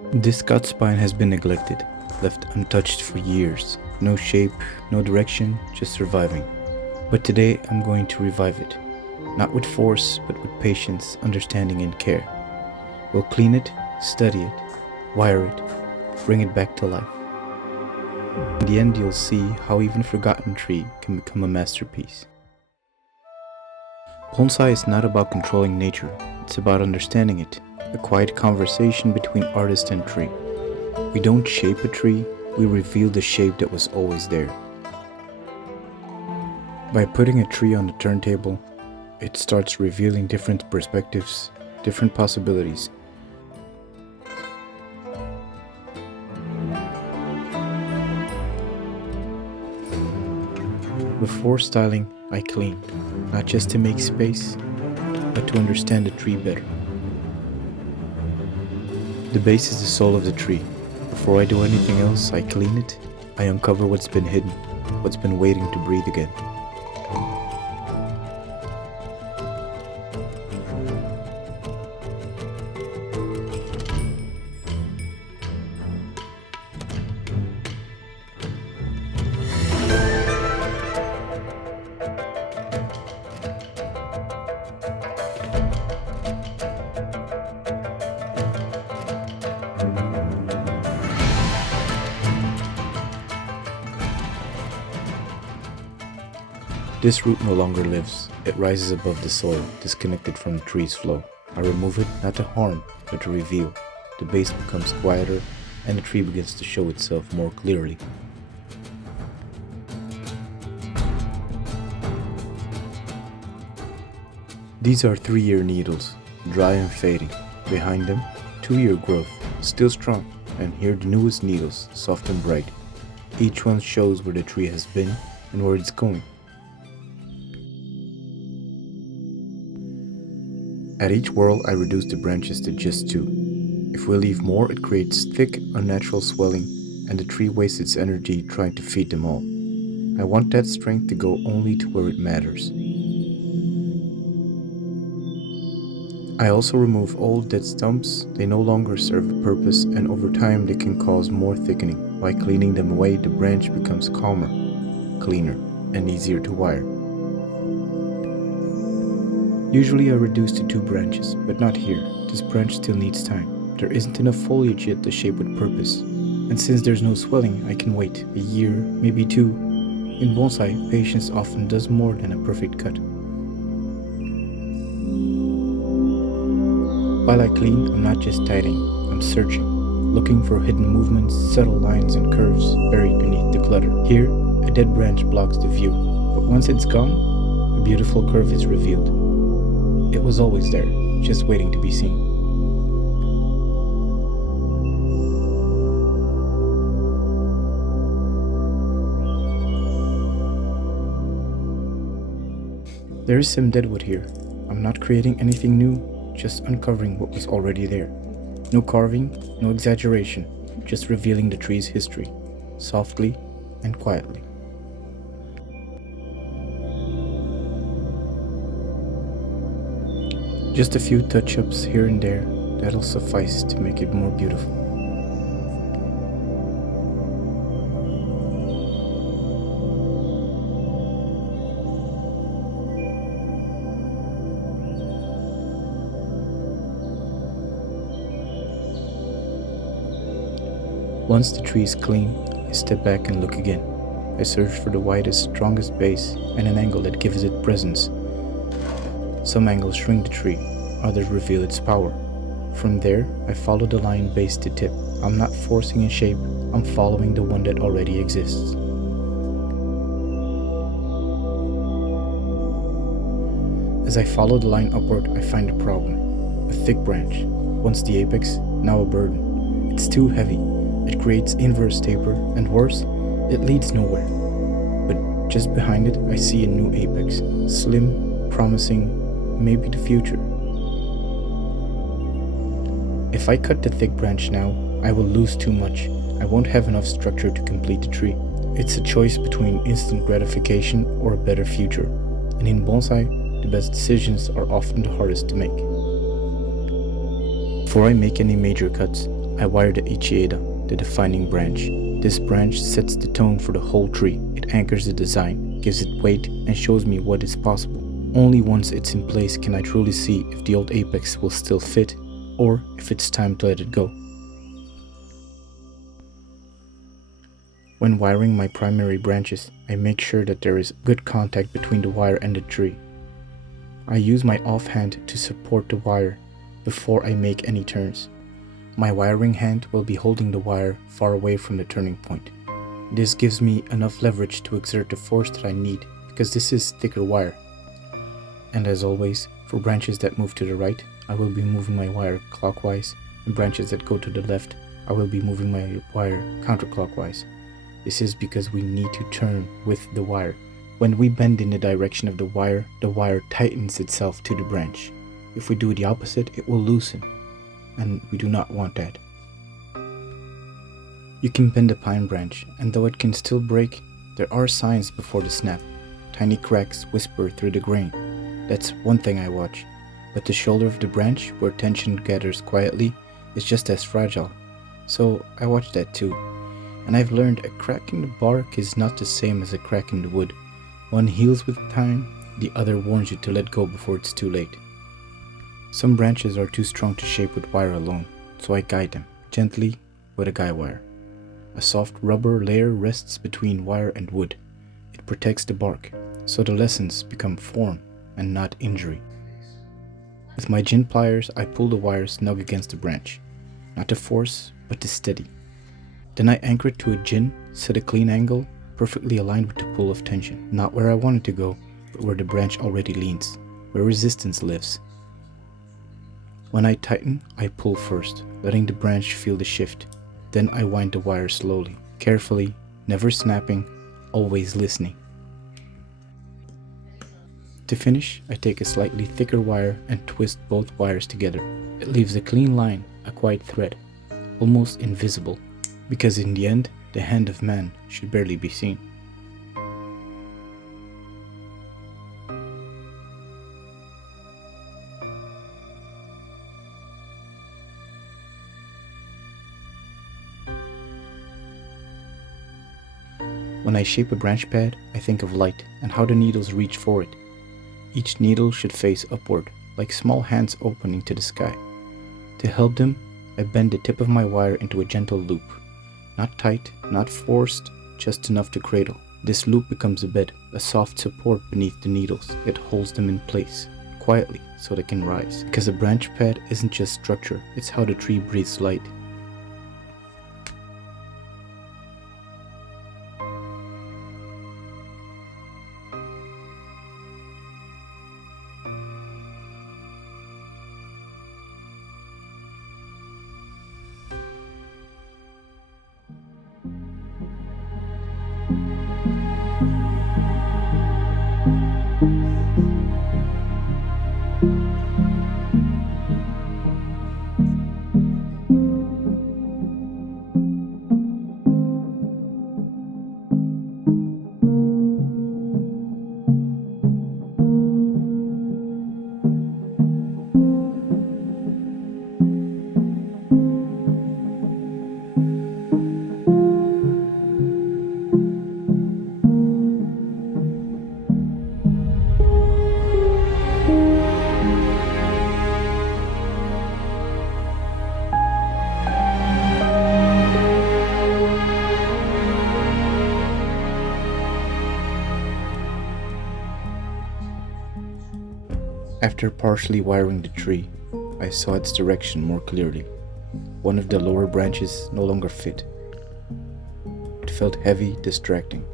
This Scots spine has been neglected, left untouched for years. No shape, no direction, just surviving. But today I'm going to revive it. Not with force, but with patience, understanding and care. We'll clean it, study it, wire it, bring it back to life. In the end, you'll see how even a forgotten tree can become a masterpiece. Bonsai is not about controlling nature, it's about understanding it, a quiet conversation between artist and tree. We don't shape a tree, we reveal the shape that was always there. By putting a tree on the turntable, it starts revealing different perspectives, different possibilities. Before styling, I clean, not just to make space, but to understand the tree better. The base is the soul of the tree. Before I do anything else, I clean it, I uncover what's been hidden, what's been waiting to breathe again. This root no longer lives. It rises above the soil, disconnected from the tree's flow. I remove it not to harm, but to reveal. The base becomes quieter, and the tree begins to show itself more clearly. These are 3-year needles, dry and fading. Behind them, 2-year growth, still strong. And here the newest needles, soft and bright. Each one shows where the tree has been and where it's going. At each whirl, I reduce the branches to just 2. If we leave more, it creates thick, unnatural swelling, and the tree wastes its energy trying to feed them all. I want that strength to go only to where it matters. I also remove old dead stumps. They no longer serve a purpose, and over time they can cause more thickening. By cleaning them away, the branch becomes calmer, cleaner, and easier to wire. Usually I reduce to 2 branches, but not here. This branch still needs time. There isn't enough foliage yet to shape with purpose. And since there's no swelling, I can wait a year, maybe 2. In bonsai, patience often does more than a perfect cut. While I clean, I'm not just tidying, I'm searching, looking for hidden movements, subtle lines and curves buried beneath the clutter. Here, a dead branch blocks the view, but once it's gone, a beautiful curve is revealed. It was always there, just waiting to be seen. There is some deadwood here. I'm not creating anything new, just uncovering what was already there. No carving, no exaggeration, just revealing the tree's history, softly and quietly. Just a few touch-ups here and there, that'll suffice to make it more beautiful. Once the tree is clean, I step back and look again. I search for the widest, strongest base and an angle that gives it presence. Some angles shrink the tree, others reveal its power. From there, I follow the line base to tip. I'm not forcing a shape, I'm following the one that already exists. As I follow the line upward, I find a problem. A thick branch, once the apex, now a burden. It's too heavy, it creates inverse taper, and worse, it leads nowhere. But just behind it, I see a new apex, slim, promising, maybe the future. If I cut the thick branch now, I will lose too much. I won't have enough structure to complete the tree. It's a choice between instant gratification or a better future. And in bonsai, the best decisions are often the hardest to make. Before I make any major cuts, I wire the ichi, the defining branch. This branch sets the tone for the whole tree. It anchors the design, gives it weight, and shows me what is possible. Only once it's in place can I truly see if the old apex will still fit, or if it's time to let it go. When wiring my primary branches, I make sure that there is good contact between the wire and the tree. I use my offhand to support the wire before I make any turns. My wiring hand will be holding the wire far away from the turning point. This gives me enough leverage to exert the force that I need because this is thicker wire. And as always, for branches that move to the right, I will be moving my wire clockwise, and branches that go to the left, I will be moving my wire counterclockwise. This is because we need to turn with the wire. When we bend in the direction of the wire tightens itself to the branch. If we do the opposite, it will loosen, and we do not want that. You can bend a pine branch, and though it can still break, there are signs before the snap. Tiny cracks whisper through the grain. That's one thing I watch. But the shoulder of the branch, where tension gathers quietly, is just as fragile. So I watch that too. And I've learned a crack in the bark is not the same as a crack in the wood. One heals with time, the other warns you to let go before it's too late. Some branches are too strong to shape with wire alone, so I guide them, gently, with a guy wire. A soft rubber layer rests between wire and wood. It protects the bark, so the lessons become form and not injury. With my gin pliers, I pull the wire snug against the branch, not to force, but to steady. Then I anchor it to a gin, set a clean angle, perfectly aligned with the pull of tension, not where I want it to go, but where the branch already leans, where resistance lives. When I tighten, I pull first, letting the branch feel the shift. Then I wind the wire slowly, carefully, never snapping, always listening. To finish, I take a slightly thicker wire and twist both wires together. It leaves a clean line, a quiet thread, almost invisible, because in the end, the hand of man should barely be seen. When I shape a branch pad, I think of light and how the needles reach for it. Each needle should face upward, like small hands opening to the sky. To help them, I bend the tip of my wire into a gentle loop. Not tight, not forced, just enough to cradle. This loop becomes a bed, a soft support beneath the needles. It holds them in place, quietly, so they can rise. Because a branch pad isn't just structure, it's how the tree breathes light. After partially wiring the tree, I saw its direction more clearly. One of the lower branches no longer fit. It felt heavy, distracting,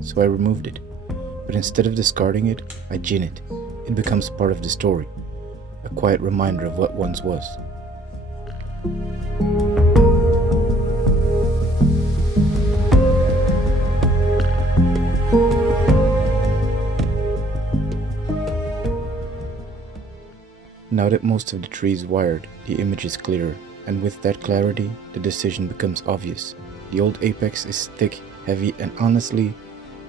so I removed it. But instead of discarding it, I gin it. It becomes part of the story, a quiet reminder of what once was. Now that most of the tree is wired, the image is clearer, and with that clarity, the decision becomes obvious. The old apex is thick, heavy, and honestly,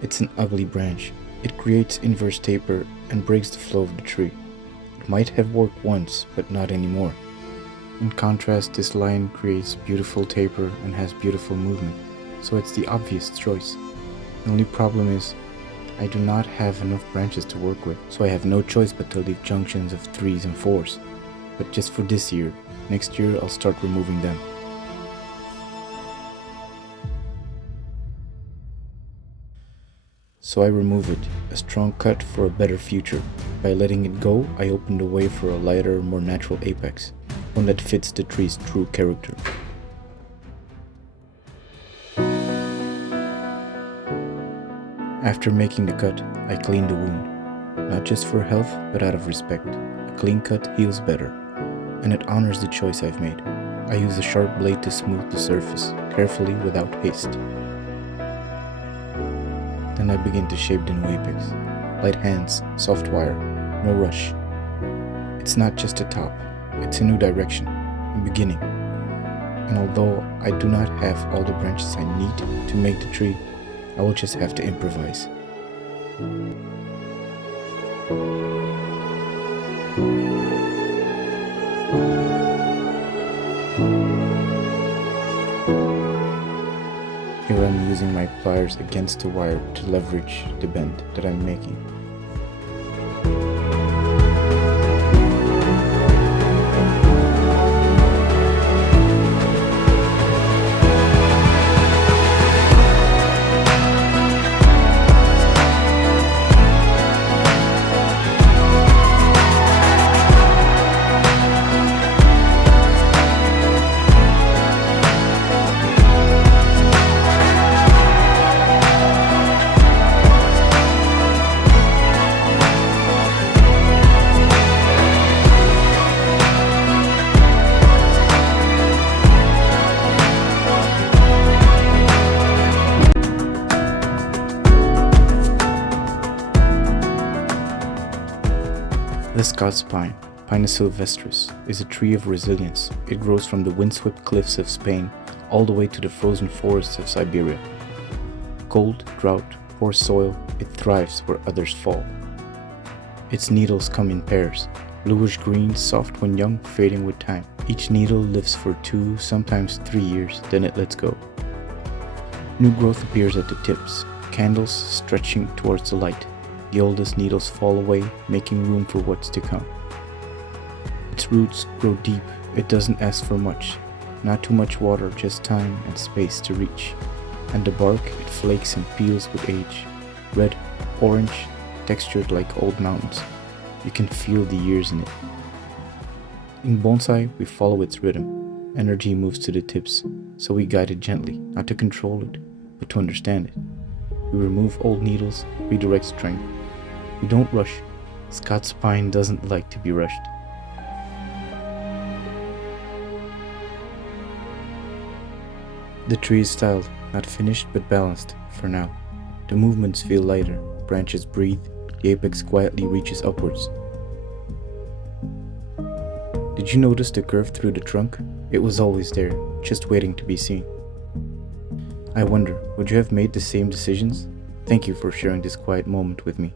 it's an ugly branch. It creates inverse taper and breaks the flow of the tree. It might have worked once, but not anymore. In contrast, this line creates beautiful taper and has beautiful movement, so it's the obvious choice. The only problem is, I do not have enough branches to work with, so I have no choice but to leave junctions of 3s and 4s. But just for this year. Next year I'll start removing them. So I remove it, a strong cut for a better future. By letting it go, I open the way for a lighter, more natural apex, one that fits the tree's true character. After making the cut, I clean the wound, not just for health, but out of respect. A clean cut heals better, and it honors the choice I've made. I use a sharp blade to smooth the surface, carefully without haste. Then I begin to shape the new apex. Light hands, soft wire, no rush. It's not just a top, it's a new direction, a beginning. And although I do not have all the branches I need to make the tree, I will just have to improvise. Here I'm using my pliers against the wire to leverage the bend that I'm making. The Scots pine, Pinus sylvestris, is a tree of resilience. It grows from the windswept cliffs of Spain all the way to the frozen forests of Siberia. Cold, drought, poor soil, it thrives where others fall. Its needles come in pairs, bluish green, soft when young, fading with time. Each needle lives for 2, sometimes 3 years, then it lets go. New growth appears at the tips, candles stretching towards the light. The oldest needles fall away, making room for what's to come. Its roots grow deep, it doesn't ask for much. Not too much water, just time and space to reach. And the bark, it flakes and peels with age. Red, orange, textured like old mountains. You can feel the years in it. In bonsai, we follow its rhythm. Energy moves to the tips, so we guide it gently, not to control it, but to understand it. We remove old needles, redirect strength. We don't rush. Scots pine doesn't like to be rushed. The tree is styled, not finished but balanced, for now. The movements feel lighter, branches breathe, the apex quietly reaches upwards. Did you notice the curve through the trunk? It was always there, just waiting to be seen. I wonder, would you have made the same decisions? Thank you for sharing this quiet moment with me.